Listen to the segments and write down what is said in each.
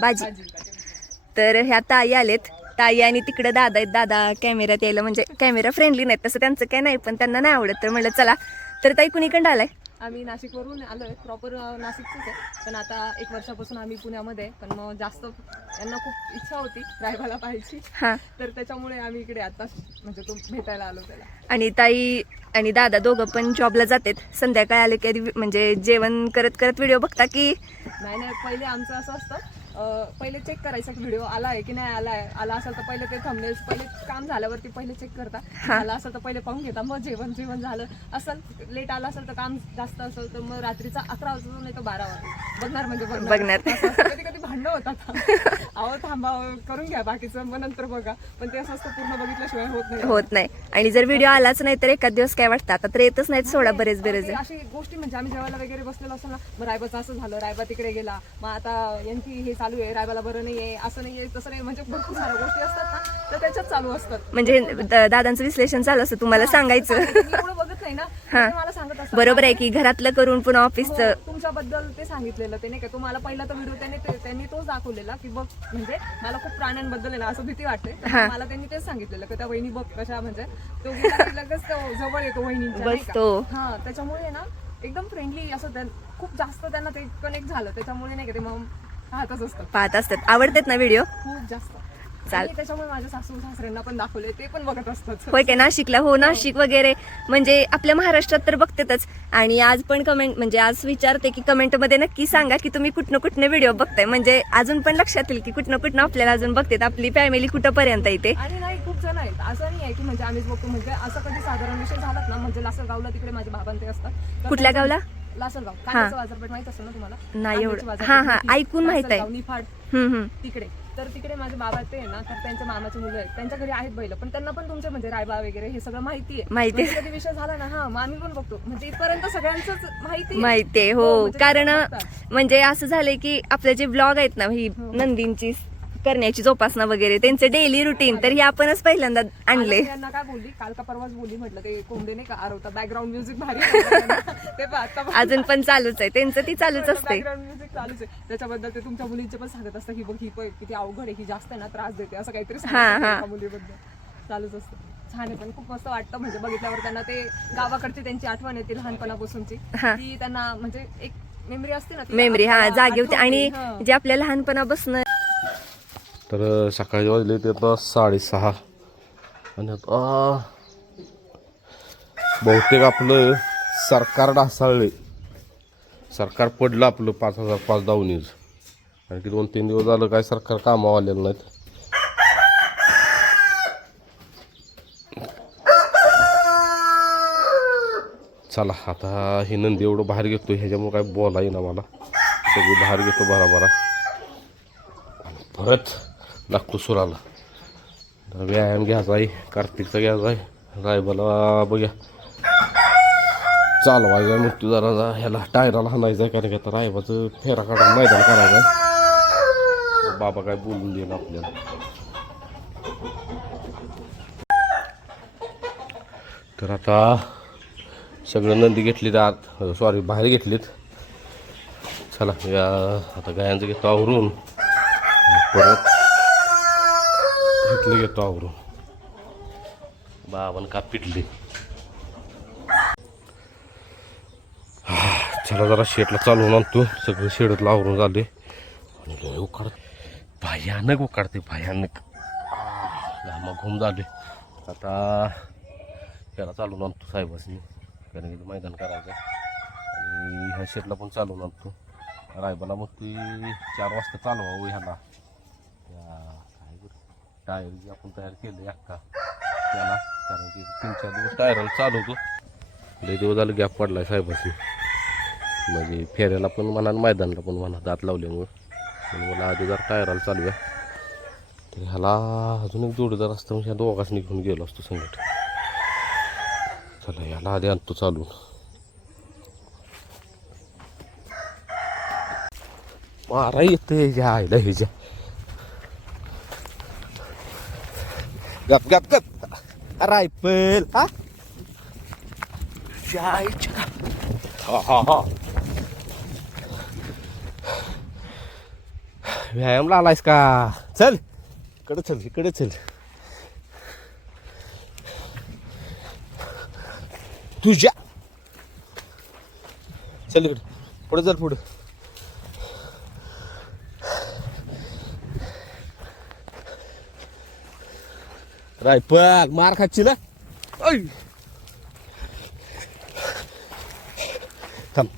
बाजी. तर ह्या ताई आलेत, ताई आणि तिकडे दादा आहेत. दादा कॅमेऱ्यात यायला म्हणजे कॅमेरा फ्रेंडली नाहीत तसं त्यांचं काय नाही, पण त्यांना नाही आवडत. तर म्हणलं चला. तर ताई कुणीकडं आलाय? आम्ही नाशिकवरून आलोय, प्रॉपर नाशिकचंच आहे, पण आता 1 वर्षापासून आम्ही पुण्यामध्ये. पण मग जास्त यांना खूप इच्छा होती रायबाला पाहायची, तर त्याच्यामुळे आम्ही इकडे आता म्हणजे तो भेटायला आलो त्याला. आणि ताई आणि दादा दोघं पण जॉबला जातात. संध्याकाळी आले की म्हणजे जेवण करत करत व्हिडिओ बघता की नाही, पहिले आमचं असं असतं, पहिले चेक करायचं की व्हिडिओ आलाय की नाही आला असेल तर पहिले ते थंबनेल्स पहिले काम झाल्यावरती पहिले चेक करता, आला असेल तर पहिले पाहून घेता, मग जेवण झालं असेल, लेट आला असेल तर काम जास्त असेल तर मग रात्रीचा 11 वाजता नाही तर 12 वाजता बघणार म्हणजे बघणार. कधी कधी भांडणं होतात, अहो थांबा करून घ्या बाकीचं मग नंतर बघा, पण ते असं असतं पूर्ण बघितल्याशिवाय होत नाही. आणि जर व्हिडिओ आलाच नाही तर एखाद दिवस काय वाटतं, आता तर येतच नाहीत सोडा बरेच अशी गोष्टी. म्हणजे आम्ही जेवायला वगैरे बसलेलो असतो ना, मग रायबाचं असं झालं, रायबा तिकडे गेला, मग आता यांची हे चालू आहे, रायबाला बरं नाहीये, असं नाहीये, तसं नाही, म्हणजे भरपूर साऱ्या गोष्टी असतात ना, तर त्याच्यात चालू असतात. म्हणजे दादांचं विश्लेषण चालू असतं, तुम्हाला सांगायचं. एवढं बघत नाही ना, मला सांगत असतात. बरोबर आहे की घरातलं करून पुन्हा ऑफिसचं. तुमच्याबद्दल ते सांगितलेलं ते नाही का, तुम्हाला पहिला तर व्हिडिओ त्यांनी तोच दाखवलेला की बघ, म्हणजे मला खूप प्राण्यांबद्दल आहे ना असं भीती वाटते, मला त्यांनी तेच सांगितलेलं की त्या वहिनी बघ कशा, म्हणजे तो लगेच जवळ येतो वहिनींच्या, बसतो. त्याच्यामुळे ना एकदम फ्रेंडली असं, खूप जास्त त्यांना ते कनेक्ट झालं, त्याच्यामुळे नाही का ते मग पाहत असतात. आवडतात ना व्हिडिओ खूप जास्त. त्याच्यामुळे माझ्या सासू सासऱ्यांना पण दाखवले, ते पण बघत असतात. होय काय? नाशिकला हो, नाशिक वगैरे म्हणजे आपल्या महाराष्ट्रात तर बघतातच. आणि आज पण कमेंट म्हणजे आज विचारते की कमेंट मध्ये नक्की सांगा की तुम्ही कुठनं व्हिडिओ बघताय, म्हणजे अजून पण लक्षात येईल की कुठनं आपल्याला अजून बघतात, आपली फॅमिली कुठंपर्यंत येते. आणि नाही खूप जण आहेत, असं नाही आहे की म्हणजे आम्हीच बघतो, म्हणजे असं कधी साधारण विषय झालात ना, म्हणजे लासलगावला तिकडे माझे बाबां ते असतात. कुठल्या गावला? लासलगाव. कांद्याचं बाजारपेठ माहित असेल ना तुम्हाला? नाही एवढं. ऐकून माहित आहे. निफाड तिकडे. तर तिकडे माझे बाबा ते ना, तर त्यांच्या मामाचे मुलं आहेत, त्यांच्या घरी आहेत बैल, पण त्यांना पण तुमचे म्हणजे रायबा वगैरे हे सगळं माहिती आहे. कधी विषय झाला ना, मग आम्ही पण बघतो, म्हणजे इथपर्यंत सगळ्यांच माहिती आहे. हो, कारण म्हणजे असं झालंय की आपले जे ब्लॉग आहेत ना, ही नंदींची करण्याची जोपासना वगैरे, त्यांचे डेली रुटीन, तर हे आपणच पहिल्यांदा आणले. त्यांना काय बोलली, काल का परवाच बोलली, म्हटलं ते कोंबडे नाही का आरवता, बॅकग्राऊंड म्युझिक भारी ते अजून पण चालूच आहे त्यांचं, ती चालूच असते. बॅकग्राऊंड म्युझिक चालूच आहे. त्याच्याबद्दल ते तुमच्या मुलींचे पण सांगत असतं की बघ ही किती अवघड आहे, ही जास्त आहे ना त्रास देते, असं काहीतरी मुलीबद्दल चालूच असतं. छान आहे, पण खूप मस्त वाटतं, म्हणजे बघितल्यावर त्यांना ते गावाकडची त्यांची आठवण येते लहानपणापासूनची, ती त्यांना म्हणजे एक मेमरी असते ना, मेमरी जागी होते. आणि जे आपल्या लहानपणापासून. तर सकाळी वाजले ते आता 6:30 आणि आता बहुतेक आपलं सरकार ढासळले, सरकार पडलं आपलं 5,005 दावणीच. आणि की 2-3 दिवस झालं काय सरकार कामावर आलेलं नाहीत. चला आता ही नंदी एवढं बाहेर घेतो, ह्याच्यामुळे काय बोला येईना मला, सगळी बाहेर घेतो भराभरा, परत लागतो सुराला. व्यायाम घ्यायचा आहे, कार्तिकचा घ्यायचा आहे, रायबाला बघ्या चालवायचा मृत्यू जरा, ह्याला टायराला हाणायचं आहे, कारण की आता रायबाचं फेरा काढून मैदान करायचं आहे. बाबा काय बोलून देईल आपल्याला. तर आता सगळं नंदी घेतलीत आत, सॉरी बाहेर घेतलीत. चला या आता गायांचं घेतो आवरून, परत घेतलं घेतो आवरून. बाबानं का पिटली. चला जरा शेटला चालवून आणतो, सगळं शेडतला आवरून झाले. आणि उकाड भयानक उकाडते, भयानक घामा घुम झाले. आता त्याला चालवून आणतो साहेबासनी, कारण की मैदान करायचं आणि ह्या शेटला पण चालवून आणतो. रायबाला मग ती 4 वाजता चालवा ह्याला, टायर जे आपण तयार केलं अख्खा त्याला, कारण की 3-4 दिवस टायराला चालवतो. लय दिवस झालं गॅप पडला आहे साहेबाशी, म्हणजे फेऱ्याला पण म्हणा मैदानाला पण म्हणा, दात लावल्यामुळं. म्हणून मला आधी जर टायराला चालूया, तर ह्याला अजून एक जोडीदार असतं, म्हणजे ह्या दोघांनी घेऊन गेलो असतो संकट. चला याला आधी आणतो चालून. मारा येते ह्याच्या आईला, ह्याच्या गप गप गप रायफल हा व्यायामला आलायस का? चल इकडे चल, इकडे चल. तुझ्या चल इकडे पुढे चल पुढे. रायफल मार खाची ना. थांब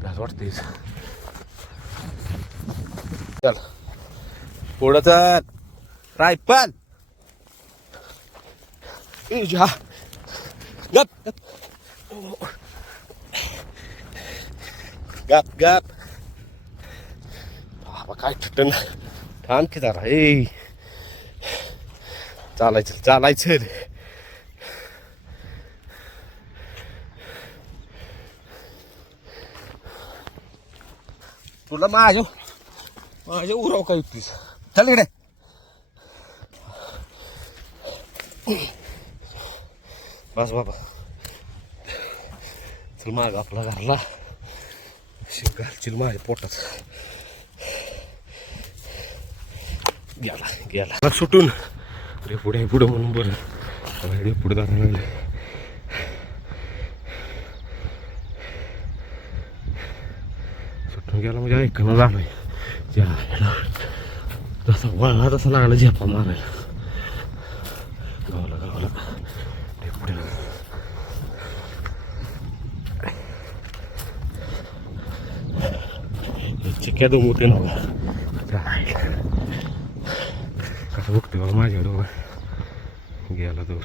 प्याज वाटतेस. चल पुढं चल. रायफल गप गप गप गप. बाबा काय ठटन. थांब की जरा. ए चालायचं चालायचं. तुला माझ्या उराव काय होतीस. चल इकडे. बस बाबा चल माग आपला घरला. घालशील माझ्या पोटात. गेला गेला सुटून. अरे पुढे पुढं म्हणून बरं पुढे जायला लागले. सुटून गेला म्हणजे ऐकणं झालंय. जसा वळला तसा लागला झेपा मारायला. गावला गावला पुढे. चिक्या दमवते ना कसं बघते बघा माझ्याकडे बघा. गेला तो.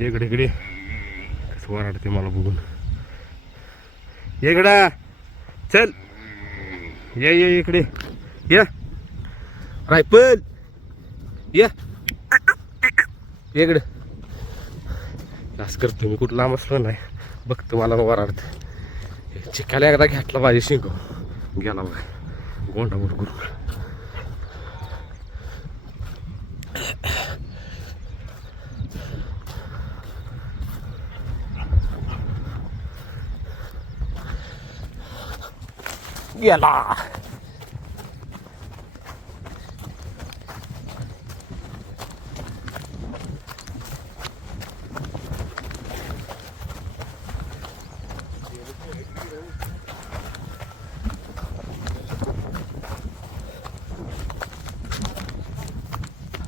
इकडे इकडे कसं वराडते मला बघून. इकडं चल. ये इकडे ये. रायफल ये इकडे. असं करतो मी. कुठं लांब असलं नाही बघतो मला वराडत. चिकायला एकदा घेतला पाहिजे शिंक. गेला बघा गोंडा वर करून. गेला.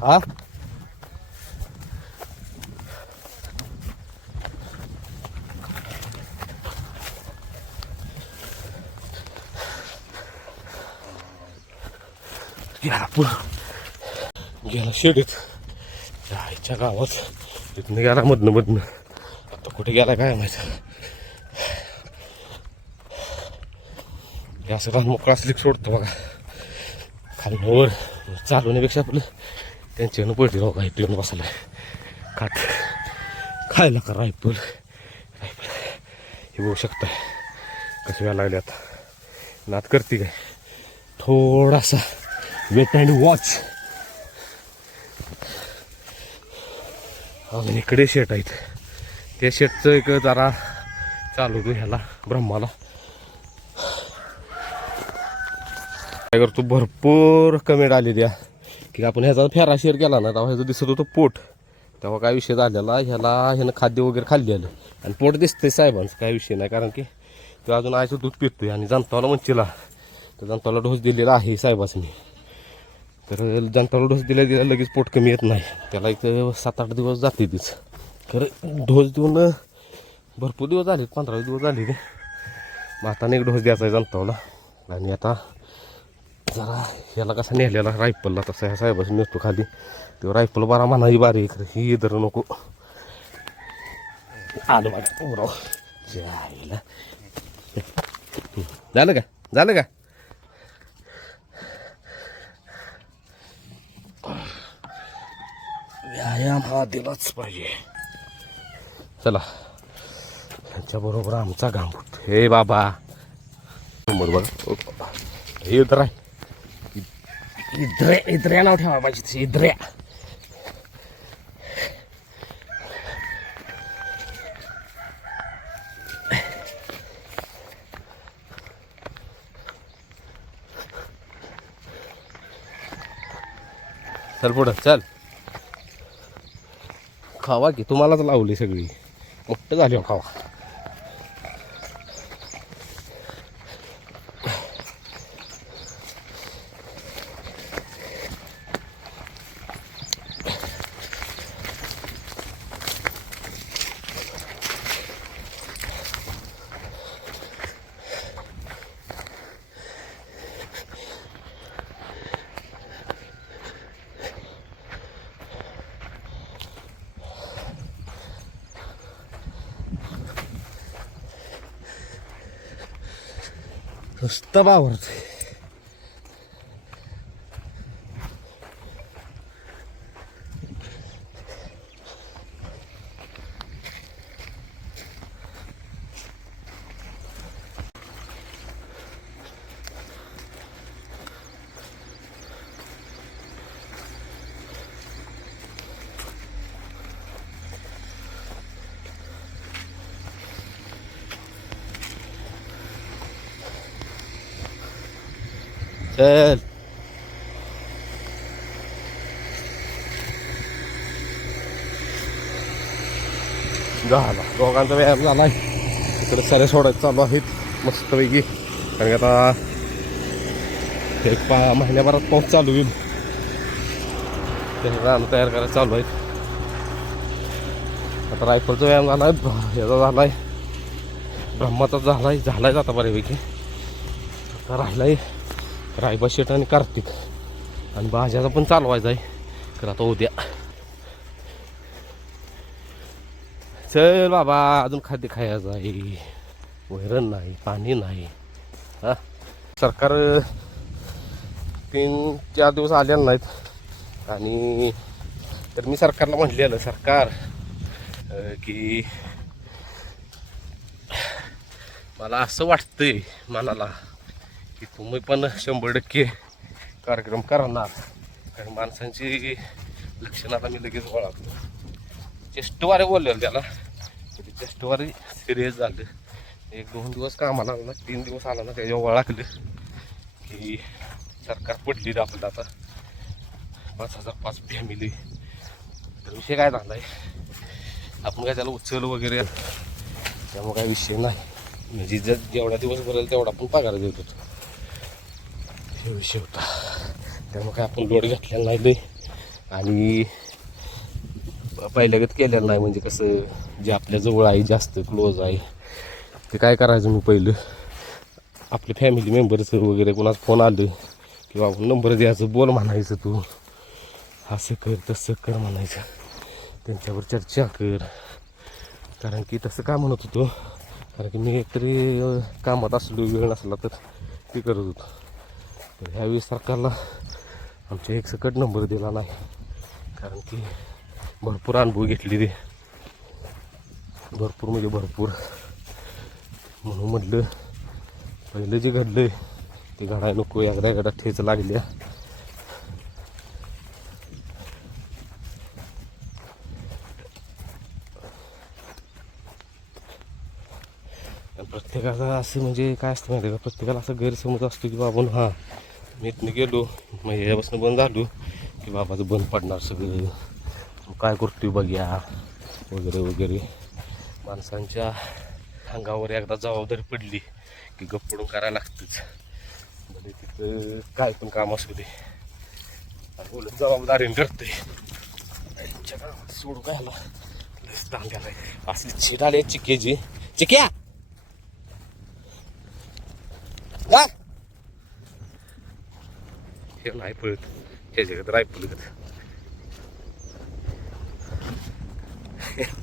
हा गेला पुढं. गेला शेडीत आईच्या गावात. तिथनं गेला मधनं. आता कुठे गेला काय माहिती. असं का मोकळा स्लिक सोडतो बघा खाली वर. चालवण्यापेक्षा आपलं त्यांच्यानं पडते बघा. इथे येऊन बसायला खायला का रायफल. हे बघू शकता कशी व्हायला लागले. आता नात करते काय थोडासा वेट अँड वॉच. अजून इकडे शेट आहेत. त्या शेटचं एक जरा चालू होतो ह्याला ब्रह्माला. काय करतो भरपूर कमेंट आली द्या की आपण ह्याचा फेरा शेअर केला ना तेव्हा ह्याचं दिसत होतं पोट. तेव्हा काय विषय झालेला ह्यानं खाद्य वगैरे खाल्लेलं आणि पोट दिसतंय साहेबांचं. काय विषय नाही कारण की तो अजून आईचं दूध पितोय आणि जनताला मंचीला तर जनताला डोस दिलेला आहे साहेबांनी. तर जनताला डोस दिल्या लगेच पोट कमी येत नाही. त्याला एक 7-8 दिवस जाते तीच. खरं डोस देऊन भरपूर दिवस झाले. 15 दिवस झाले ते. मग आता एक डोस द्यायचा आहे जनताला. आणि आता जरा ह्याला कसा नेलेला रायफलला तसा ह्या साहेबाची नेतो खाली. तो रायफल बारा म्हणाही बारी खरं ही इधर नको. आलं बघा ओराव जायला. झालं का व्यायाम हा दिलाच पाहिजे. चला त्यांच्याबरोबर आमचा घाम फुटतो. हे बाबा बरोबर हे तर आहे इद्र्या नाव ठेवा पाहिजे तशी इद्र्या. चल पुढं चल. खावा की तुम्हालाच लावली सगळी मोठं झाली हो खावा. नुसतं बावरत. चल झाला दोघांचा व्यायाम झाला आहे. इकडे सऱ्या सोडायचं चालू आहेत मस्तपैकी. कारण आता एक महिन्याभरात पाऊस चालू होईल. त्याचं रान तयार करायला चालू आहेत. आता रायफलचा व्यायाम झाला आहे, याचा झाला आहे, ब्रह्माचा झालाय आता बऱ्यापैकी. आता राहिलाय रायबा शेट आणि कार्तिक आणि भाज्याचा पण चालवायचा आहे. तर आता उद्या चल बाबा अजून खाद्य खायचं आहे. वैरण नाही, पाणी नाही. हा सरकार 3-4 दिवस आलेलं नाहीत. आणि तर मी सरकारला म्हटलेलं सरकार की मला असं वाटतंय मनाला की तुम्ही पण 100% कार्यक्रम करणार. कारण माणसांची लक्षणाला मी लगेच ओळखतो. चेष्टवारे बोललेलं त्याला, चेष्टवारे सिरियस झालं. 1-2 दिवस कामाला आला ना, 3 दिवस आला ना, त्याच्या ओळखलं की सरकार पडली आपलं आता 5,005 फॅमिली. तर विषय काय झाला आहे, आपण काय त्याला उचल वगैरे त्यामुळे काय विषय नाही. म्हणजे जेवढा दिवस भरेल तेवढा आपण पगार देत होतो, हे विषय होता. त्यामुळे काय आपण लोड घेतलेला नाही लई आणि पहिल्यागत केलेलं नाही. म्हणजे कसं जे आपल्या जवळ आहे जास्त क्लोज आहे ते काय करायचं, मी पहिलं आपले फॅमिली मेंबरचं वगैरे कोणाचं फोन आलं किंवा नंबर द्यायचं, बोल म्हणायचं, तू असं कर तसं कर म्हणायचं, त्यांच्यावर चर्चा कर. कारण की तसं का म्हणत होतो, कारण की मी एकतरी कामात असलो, वेळ नसला तर ते करत होतो. तर ह्यावेळी सरकारला आमच्या एक सकट नंबर दिला नाही. कारण की भरपूर अनुभव घेतले ते, भरपूर म्हणजे भरपूर. म्हणून म्हटलं पहिलं जे घडलं ते घडायला नको. एकदा ठेच लागल्या. प्रत्येकाचा असं म्हणजे काय असतं माहिती आहे का, प्रत्येकाला असं गैरसमज असतो की बाबा हां मी इथनं गेलो मग यापासून बंद झालो की बाबाचं बंद पडणार सगळं, काय करतोय बघ्या वगैरे वगैरे. माणसांच्या अंगावर एकदा जबाबदारी पडली की गप्प पडून करायला लागतंच. म्हणजे तिथं काय पण काम असू दे बोलत जबाबदारीने करतोय. त्यांच्या कामात सोडू काय आला दांग्याला असली छीट आली चिक्याची. चिक्या हे नाही पळत ह्याच्याकडे रायफल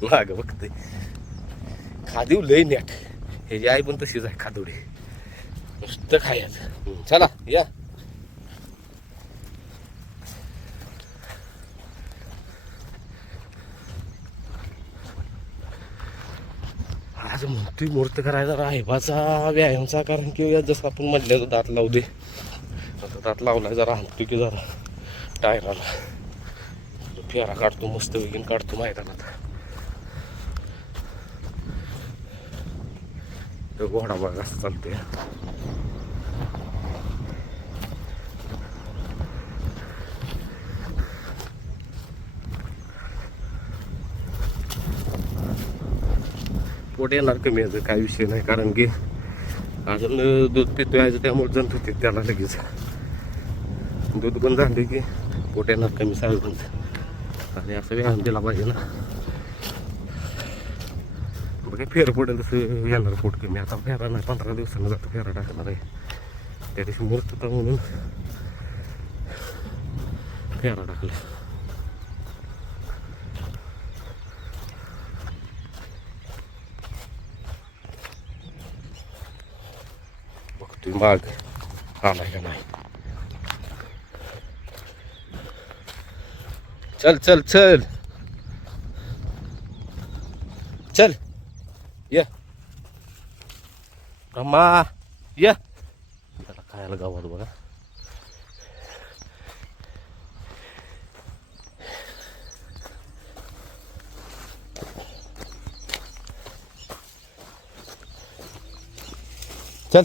लाग बघते. खादीव लय नेट. ह्याची आई पण तशीच आहे खादोडी, नुसतं खायचं. चला या आज म्हणतोय मुहूर्त करायचा रायबाचा व्यायामचा. कारण की जसं आपण म्हटलं दात लावू दे, आता दात लावलाय जरा आणतो की जरा टायराला फेरा काढतो मस्त वगैरे काढतो मैदानात. तो घोडा बघा असं चालतोय. पोट येणार कमी याचं काही विषय नाही, कारण की अजून दूध पितोय यायचं त्यामुळे जंत होते त्याला लगेच. दूध पण झाले की पोट येणार कमी साहेबांचं, आणि असं व्यायाम दिला पाहिजे ना. बघा फेर पडेल तसं येणार पोट कमी. आता फेरा नाही, 15 दिवसांना जातो फेरा टाकणार आहे. त्या दिवशी मुहूर्त होता म्हणून फेरा टाकला. बघतोय माग आलाय का नाही. चल चल चल चल ये ब्रह्मा ये. त्याला खायला गावात बघा. चल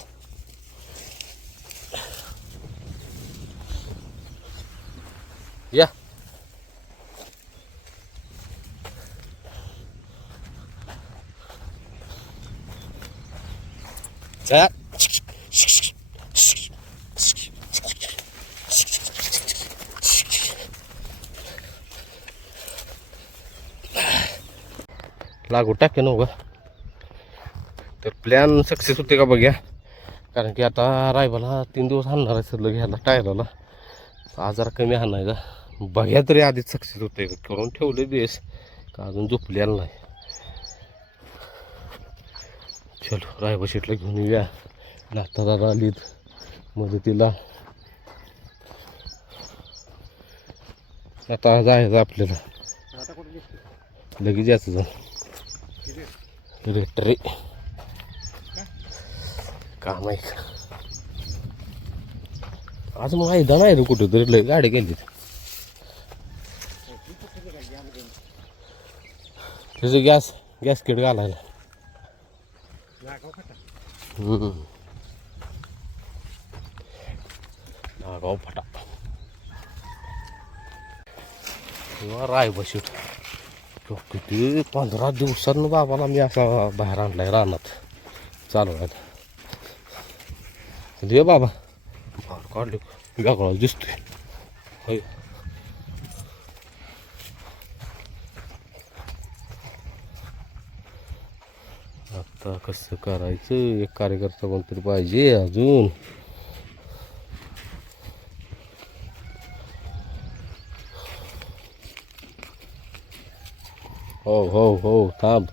या. चल लागू टाके नव्हतं. तर प्लॅन सक्सेस होते का बघ्या, कारण की आता रायबाला 3 दिवस हाणणार आहे सर घ्यायला टायराला. आज जरा कमी हाणायचा बघ्या तरी आधीच सक्सेस होते. करून ठेवले बेस का अजून झोपलेला नाही. चलो रायबा शेटला घेऊन येऊया. नाश्ता दादा आलीत मदतीला. आता जायचं आपल्याला लगेच यायचं जा रेटरे काम आहे. आज मग आयदा नाही रे कुठे तरी लय गाडी गेली. त्याचं गॅस किट घालायला. नागाव फटा रायबा शेट. किती 15 दिवसांनी बाबाला मी असा बाहेर आणलाय रानात चालवायला. दे बाबा बाहेर काढले गागळा दिसतोय. होय आता कसं करायचं. एक कार्यकर्ता कोणतरी पाहिजे अजून. हो हो हो थांब.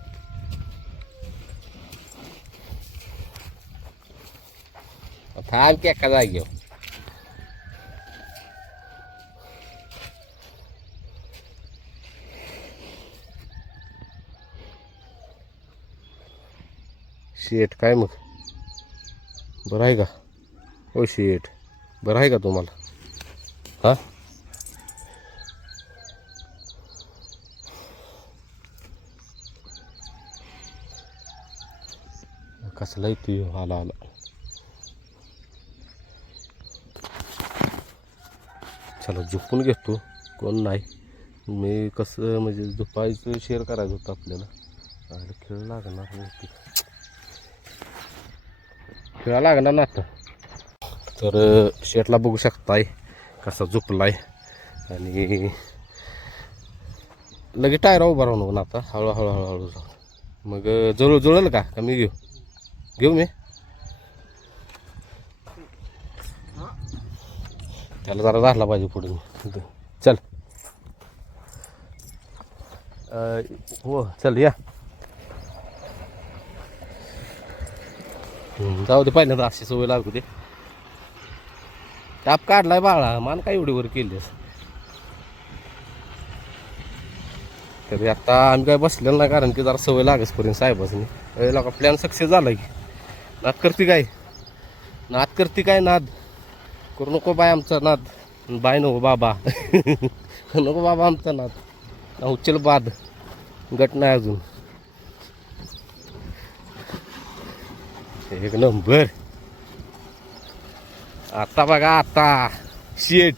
थांब की एका जागी. शेट काय मग बरं आहे का. हो शेट बरं आहे का तुम्हाला. हा कसला येतो आला आला. चला झोपून घेतो कोण नाही. मी कसं म्हणजे झोपायचं शेअर करायचं होतं आपल्याला. खेळ लागणार नव्हती. खेळा लागणार ना आता. तर शेटला बघू शकताय कसा झोपलाय. आणि लगेच टायर उभा राहू ना आता. हळूहळू हळूहळू मग जुळेल का मी घेऊ मी. त्याला जरा झाला पाहिजे पुढे. चल हो चल या. जाऊ दे पहिल्यांदा अशी सवय लागू दे. ताप काढलाय बाळा मान काय एवढी वर केलीस. तरी आता आम्ही काय बसलेलं नाही, कारण की जरा सवय लागसपर्यंत साहेबांनी. लोक प्लॅन सक्सेस झाला की. नाद करते काय नाद करते काय नाद. करू नको बाय आमचा नाद. बाय नको बाबा. नको बाबा आमचा नाद. उचल बाद गट नाही अजून. एक नंबर. आता बघा आता शेठ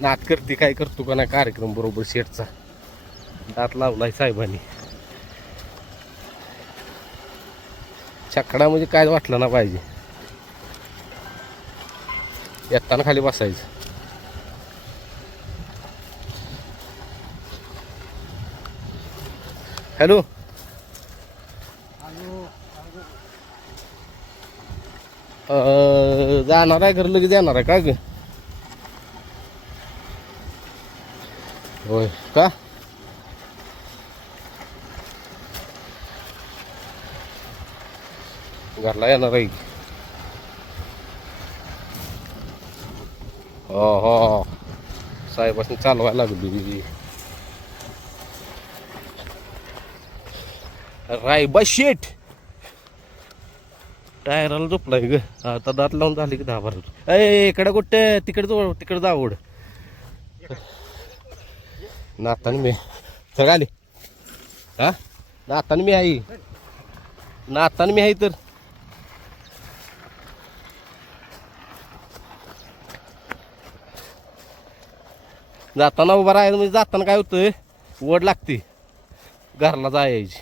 नाद करते. काय करतो का नाही कार्यक्रम बरोबर शेठचा. दात लावलाय साहेबांनी. छकडा म्हणजे काय वाटलं ना पाहिजे. येताना खाली बसायचं. हॅलो जाणार आहे घर लगेच येणार आहे का ग. होय का. घरला येणार आहे. हो हो साहेबांनी चालवायला लागली. रायबा शेठ टायराला झोपलाय ग. आता दात लावून झाले की 10-12. इकडे कुठं तिकडे जावड नाताने मी सगळं आले. हा नाताने मी आहे. नाताने मी आहे तर जाताना उभा राहायचं म्हणजे जाताना काय होतं वड लागते घरला जायची.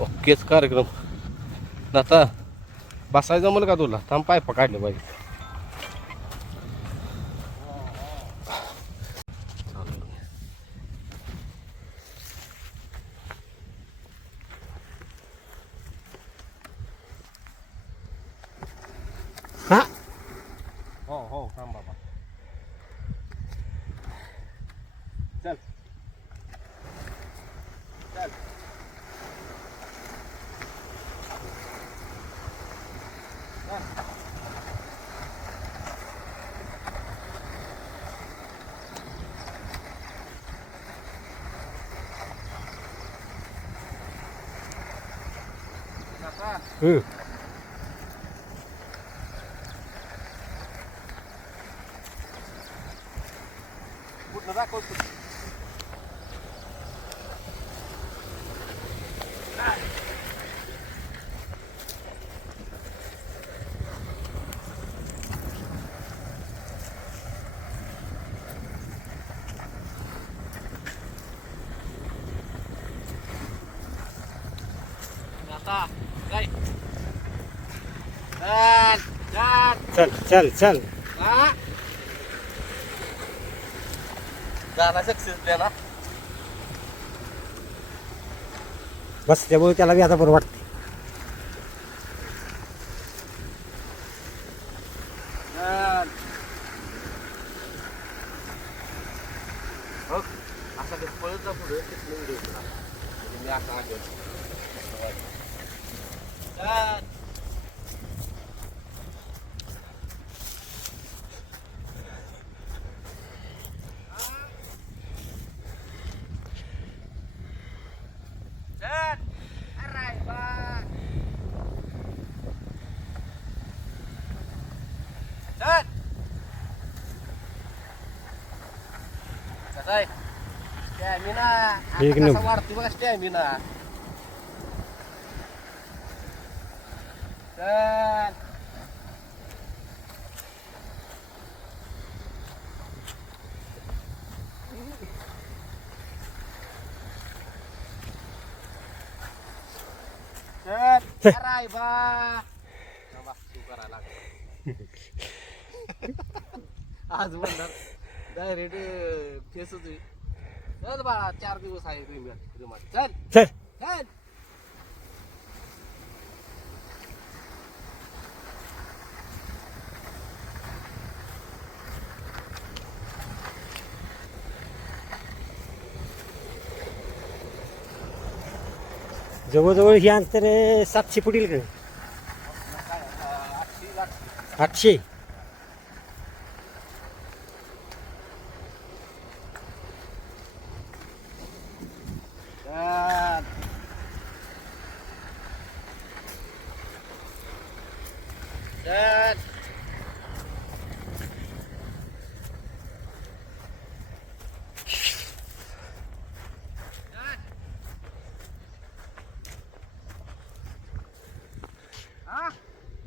ओकेच कार्यक्रम. आता बसायचं जमलं का तुला. थांब पायपा काढले पाहिजे. हो हो थांब बाबा. चल चल. कुठं दाखवतो. आता काय चल चल चल. गाणं सक्सेस द्या ना. बस त्यामुळे त्याला बी आता बरं वाटते. असं पळत जा पुढे. मी असं आलो. स्टॅमिना एक नंबर. वाढतो बघा स्टॅमिना. चल चल. राय बा तू करायला आज म्हणणार डायरेक्ट फेसच होईल. चल बाळा 4 दिवस आहे रिमांड. चल चल. चल. जवळजवळ हे अंतर 700 फूट येईल का 800.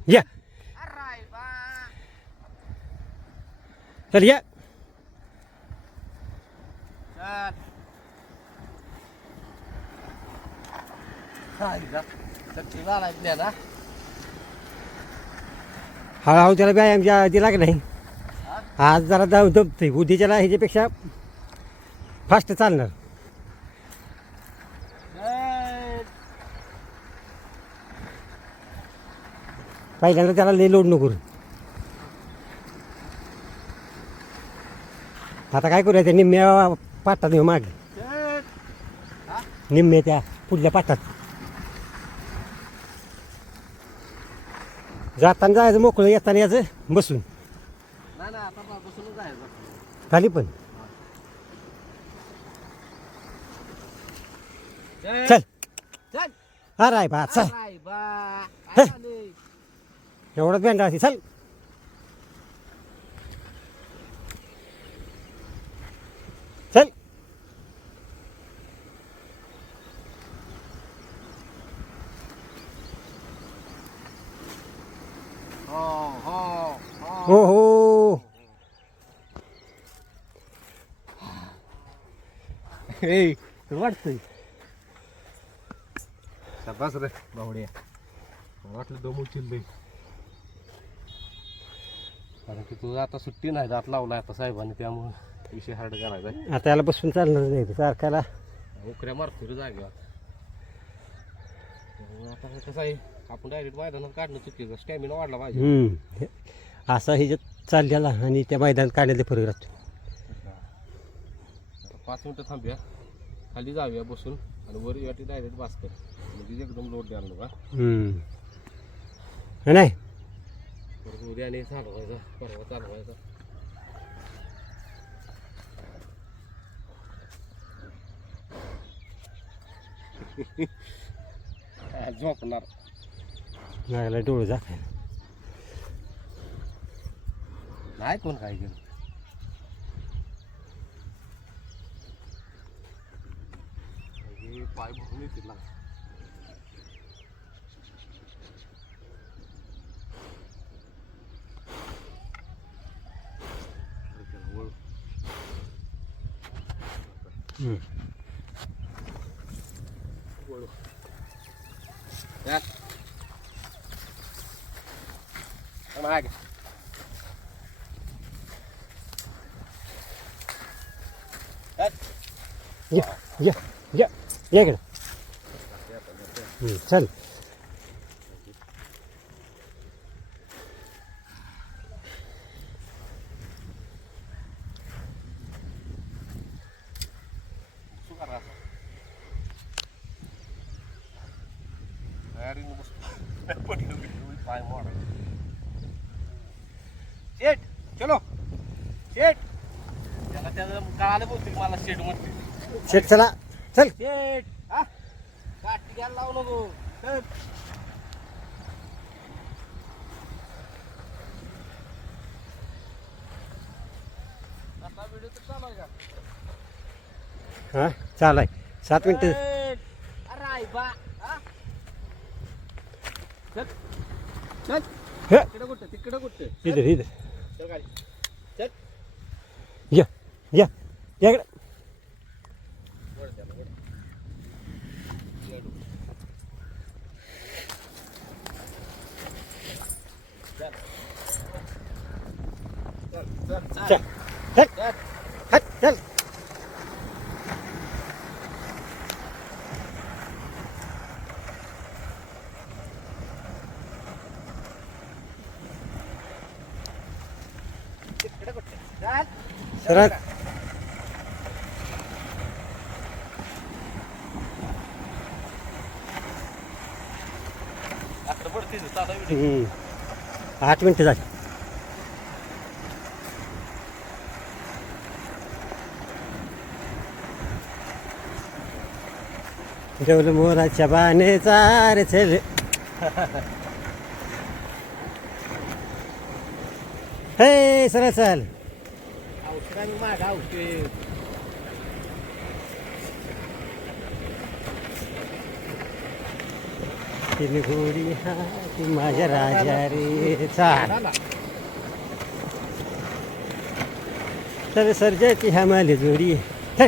या चल या हळूहळू त्याला व्यायाम दिला की नाही आज जरा दमते उद्याच्याला ह्याच्यापेक्षा फास्ट चालणार. पहिल्यांदा त्याला लई लोड नको करू. आता काय करूया त्या निम्म्या पाटात नेऊ मागे निम्म्या त्या पुढल्या पाटात जाताना जायचं मोकळं येताना यायचं बसून खाली पण चल अरे बा चल एवढंच बँडा असे चल चल हो हो वाटतंय शाबास रे बावड्या वाटलं दमू चिल्लय कारण की तुझं आता सुट्टी नाही दात लावला आता साहेबांनी त्यामुळे विषय हार्ड करायचा आहे. आता याला बसून चालणार नाही सारख्याला उकऱ्या मारतो रे जागेवर आता कसं आहे आपण डायरेक्ट मैदानात काढणं चुकीचं स्टॅमिना वाढला पाहिजे. असा ह्याच्यात चालल्याला आणि त्या मैदानात काढण्याचा फरक राहतो. 5 मिनटं थांबूया खाली जाऊया बसून आणि वर याटी डायरेक्ट बास कर म्हणजे एकदम लोड द्यायला नका नाही परत उद्याने चालवायचा परवा चालवायचा झोपणार लागला डोळं जाय नाही कोण काय केलं पाय भरून येतील ना मागे या इकडं चल पाय मोडा शेट चलो शेट त्याला त्याला कळालं बोलतील मला शेट म्हणते शेट चला चल शेट हा काठी घ्यायला लावू नको चल आता व्हिडिओ तर चालू आहे का हां चालाय 7 मिनिटं अरे बा हा चल चल हे, तिकडे कुठं इधर इधर चल गाडी चल या या या इकडं वर त्याला वर चल चल चल चल चल चल तिकडे कुठे चल सरळ 8 मिनटं झाली. डोल मोराच्या बाणेचा रे चल. हे सरळ चल. तिने घोडी हाती माझ्या राजा रे चाल. तर सर्जाची हमाली जोडी. हे.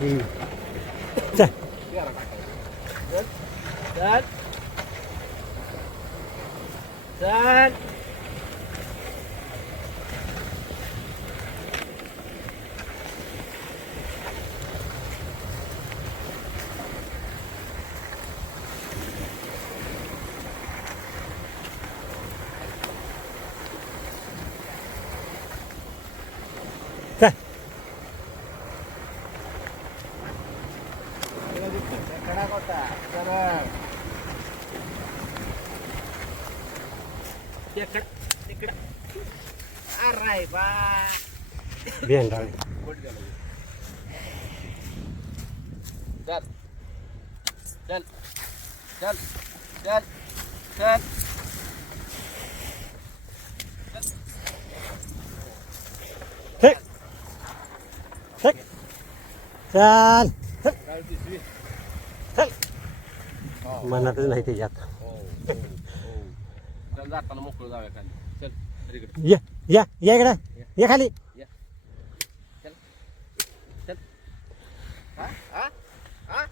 हम्म. चल. चल. भेंडाळे. चल चल चल चल चल. हे. हे. चाल. चल. चल. मनातच नाही त्याच्यात. चल जाताना मोकळं जाऊया खाली. चल इकडे या या या इकडं या खाली. या. चल चल. हा हा हा.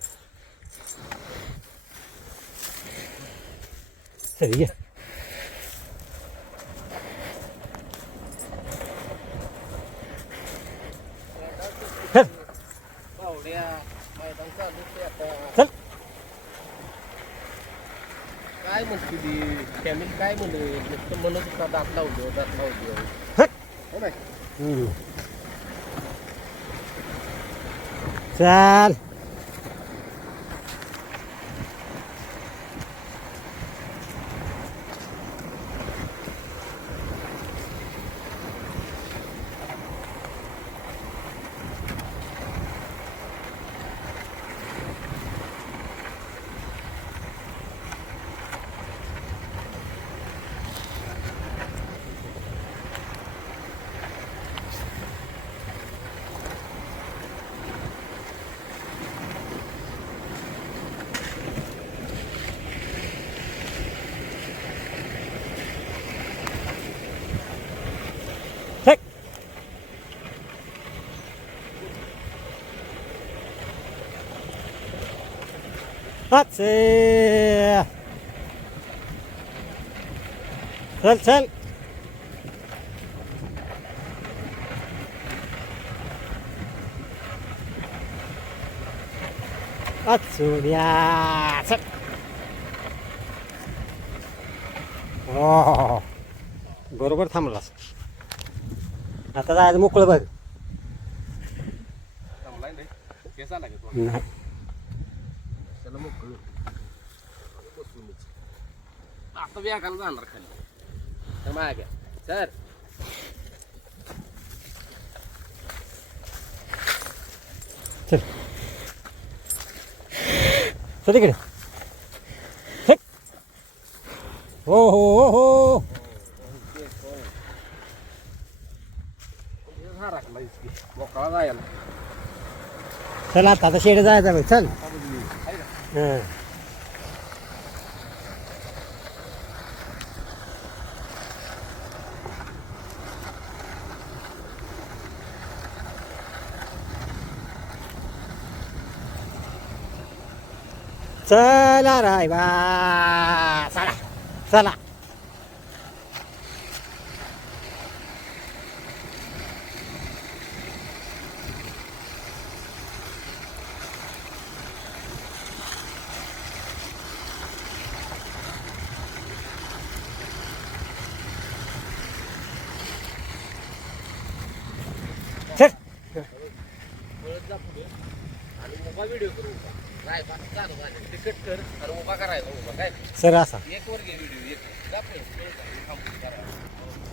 चल ये. चल. पावड्या मैदान चालू ते आता. चल. काय म्हणते ती फॅमिली काय म्हणते नुसतं म्हणत होता दात लावतो दात लावतो. हे. हो ना. चाल. Take. That's it. चल चल. Atsuria. चल. Oh. बरोबर थांबलास. आता जायचं मोकळं बघ. चांगला नाही केस आला का तो. नाही. त्याला मोकळं बसूनच. आता व्यागाला जाणार खाली तर मागे सर. चल. चल इकडे. हे. हो हो हो हो. हा राखला इसकी मोकळा जायला. चल आता शेड जायचं बघ. चल. हां. चला राय बा. चला चला. आणि उभा व्हिडिओ करू उभा नाही चालू झाले तिकट कर आणि उभा करायचा उभा काय सर असा एक वर घे व्हिडिओ एक जा पुढे. थांब, करा.